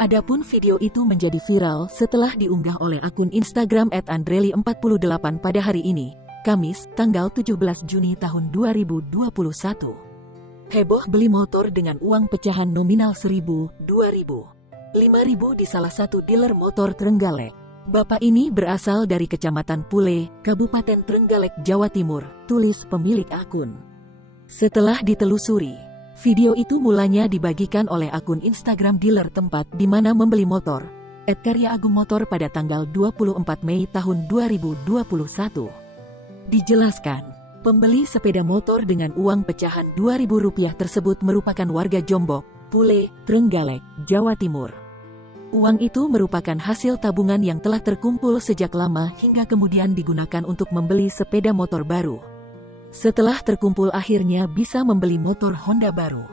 Adapun video itu menjadi viral setelah diunggah oleh akun Instagram @andreli48 pada hari ini, Kamis, tanggal 17 Juni tahun 2021. Heboh beli motor dengan uang pecahan nominal 1.000, 2.000, 5.000 di salah satu dealer motor Trenggalek. Bapak ini berasal dari Kecamatan Pule, Kabupaten Trenggalek, Jawa Timur, tulis pemilik akun. Setelah ditelusuri, video itu mulanya dibagikan oleh akun Instagram dealer tempat di mana membeli motor, @karya_agung_motor pada tanggal 24 Mei tahun 2021. Dijelaskan, pembeli sepeda motor dengan uang pecahan Rp2.000 tersebut merupakan warga Jombok, Pule, Trenggalek, Jawa Timur. Uang itu merupakan hasil tabungan yang telah terkumpul sejak lama hingga kemudian digunakan untuk membeli sepeda motor baru. Setelah terkumpul akhirnya bisa membeli motor Honda baru.